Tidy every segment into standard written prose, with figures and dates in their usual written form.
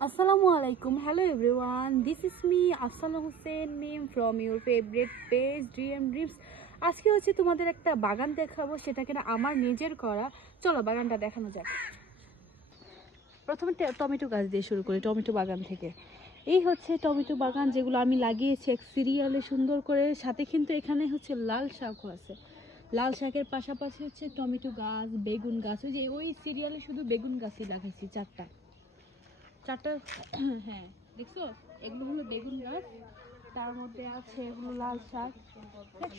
Assalamualaikum. Hello everyone. This is me Afsana Hussein name from your favorite page DM Dreams. আজকে হচ্ছে তোমাদের একটা বাগান দেখাবো, সেটা কিনা আমার নিজের করা। চলো বাগানটা দেখানো যাক। প্রথমে টমেটো গাছ দিয়ে শুরু করি, টমেটো বাগান থেকে। এই হচ্ছে টমেটো বাগান যেগুলো আমি লাগিয়েছি এক সিরিয়ালে সুন্দর করে। সাথে কিন্তু এখানে হচ্ছে লাল শাকও আছে। লাল শাকের পাশাপাশি হচ্ছে টমেটো গাছ, বেগুন গাছ। ওই যে ওই সিরিয়ালে শুধু বেগুন গাছই লাগাইছি চারটা। হ্যাঁ দেখছো, এগুলো হলো বেগুন গাছ, তার মধ্যে আছে এগুলো লাল শাক।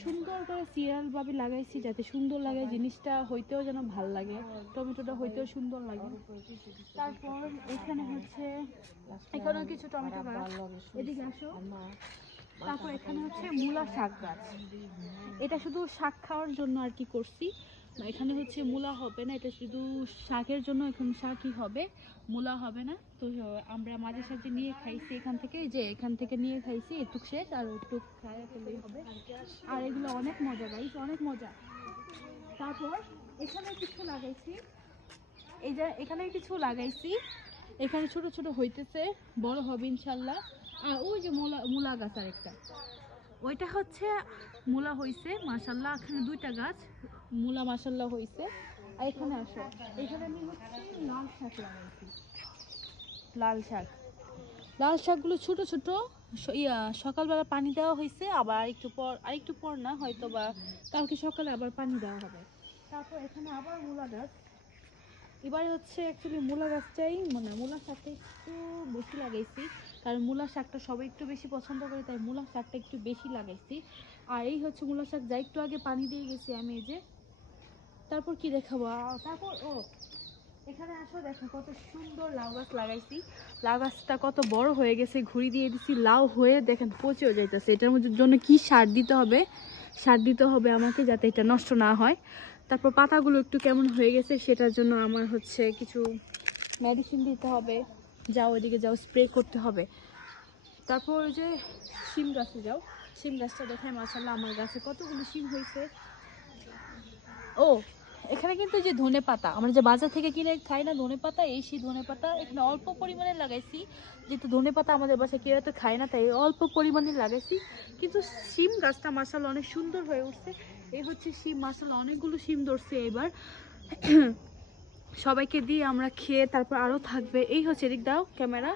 সুন্দর করে সিরিয়াল ভাবে লাগাইছি যাতে সুন্দর লাগে, জিনিসটা হইতেও যেন ভাল লাগে, টমেটোটা হইতেও সুন্দর লাগে। তারপর এখানে হচ্ছে এখানেও কিছু টমেটো গাছ, এদিকে আসো। তারপর এখানে হচ্ছে মূলা শাক গাছ, এটা শুধু শাক খাওয়ার জন্য আর কি করছি। এখানে হচ্ছে মূলা হবে না, এটা শুধু শাকের জন্য, এখানে শাকই হবে, মূলা হবে না। তো আমরা মাঝে সাঝে নিয়ে খাইছি এখান থেকে, এখান থেকে নিয়ে খাইছি, একটু শেষ আর একটু খাওয়া করলেই হবে। আর এগুলো অনেক মজা গাইস, অনেক মজা। তারপর এখানে কিছু লাগাইছি, এই যে এখানে কিছু লাগাইছি, এখানে ছোট ছোট হইতেছে, বড় হবে ইনশাল্লাহ। আর ওই যে মূলা গাছ আর একটা, ওইটা হচ্ছে মূলা হইছে মাশাল্লাহ। এখানে দুইটা গাছ মূলা মাশাল্লাহ হইছে। আর এখানে আসো, এখানে আমি হচ্ছে লাল শাক লাগাইছি। লাল শাকগুলো ছোট ছোট, সকালবেলা পানি দেওয়া হয়েছে, আবার আরেকটু পর না হয়তো বা কালকে সকালে আবার পানি দেওয়া হবে। তারপর এখানে আবার মূলা গাছ। এবারে হচ্ছে অ্যাকচুয়ালি মূলা গাছটাই মূলা শাকটা একটু বেশি লাগাইছি, কারণ মূলা শাকটা সবাই একটু বেশি পছন্দ করে, তাই মূলা শাকটা একটু বেশি লাগাইছি। আর এই হচ্ছে মূলা শাক, যা একটু আগে পানি দিয়ে গেছি আমি, এই যে। তারপর কি দেখাবো, তারপর এখানে আসো, দেখো কত সুন্দর লাউ গাছ লাগাইছি। লাউ গাছটা কত বড় হয়ে গেছে, ঘুরি দিয়ে দিছি, লাউ হয়ে দেখেন পচেও যাইতেছে। এটার জন্য কি সার দিতে হবে, আমাকে, যাতে এটা নষ্ট না হয়। তারপর পাতাগুলো একটু কেমন হয়ে গেছে, সেটার জন্য আমার হচ্ছে কিছু মেডিসিন দিতে হবে, ওইদিকে যাও, স্প্রে করতে হবে। তারপর ওই যে শিম গাছে যাও, শিম গাছটা দেখে মাশাআল্লাহ আমার গাছে কতগুলো শিম হয়েছে। এখানে কিন্তু যে ধনে পাতা, আমরা যে বাজার থেকে কিনে খাই না ধনে পাতা, এই সেই ধনে পাতা এখানে অল্প পরিমাণে লাগাইছি, যেহেতু ধনে পাতা আমাদের বাসায় কেউ তো খায় না, তাই অল্প পরিমাণে লাগাইছি। কিন্তু শিম গাছটা মাশাআল্লাহ অনেক সুন্দর হয়ে উঠছে। এই হচ্ছে শিম, মাশাআল্লাহ অনেকগুলো শিম ধরছে এবার। সবাইকে দিয়ে আমরা খেয়ে তারপর আরো থাকবে। এই হচ্ছে, এদিক দাও ক্যামেরা,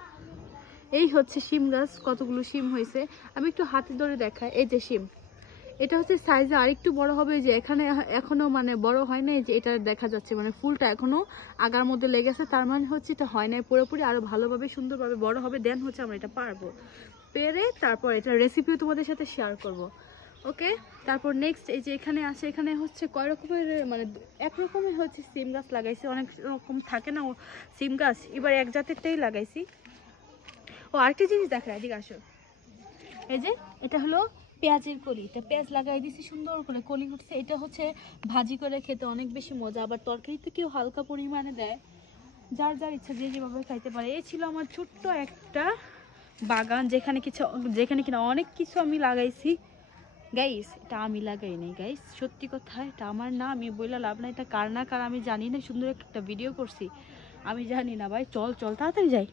এই হচ্ছে শিম গাছ, কতগুলো শিম হয়েছে। আমি একটু হাতে ধরে দেখাই, এই যে শিম, এটা হচ্ছে সাইজে আরেকটু বড় হবে। যে এখানে এখনো বড় হয় নাই, যে এটা দেখা যাচ্ছে ফুলটা এখনো আগার মধ্যে লেগেছে, তার মানে হচ্ছে এটা হয় নাই পুরোপুরি, আরো ভালোভাবে সুন্দরভাবে বড় হবে, দেন হচ্ছে আমরা এটা পারবো পেরে, তারপর এটা রেসিপিও তোমাদের সাথে শেয়ার করব। ওকে, তারপর নেক্সট এই যে এখানে আছে, এখানে হচ্ছে কয় রকমের এক রকমের হচ্ছে সিম গাছ লাগাইছি, অনেক রকম থাকে না সিম গাছ, এবার এক জাতেরটাই লাগাইছি। আরেকটা জিনিস দেখা, এদিকে আসো, এই যে এটা হলো পেঁয়াজের কলি, এটা পেঁয়াজ লাগাই দিছি, সুন্দর করে কলি উঠছে। এটা হচ্ছে ভাজি করে খেতে অনেক বেশি মজা, আবার তরকারিতে কেউ হালকা পরিমাণে দেয়, যার যার ইচ্ছা যে যেভাবে খাইতে পারে। এই ছিল আমার ছোট্ট একটা বাগান, যেখানে কিনা অনেক কিছু আমি লাগাইছি গাইস। এটা আমি লাগাই নাই গাইস, সত্যি কথা, এটা আমার না, আমি বইলা লাভ না, এটা কার না কার আমি জানি না। সুন্দর একটা ভিডিও করছি, আমি জানি না ভাই। চল তাড়াতাড়ি যাই।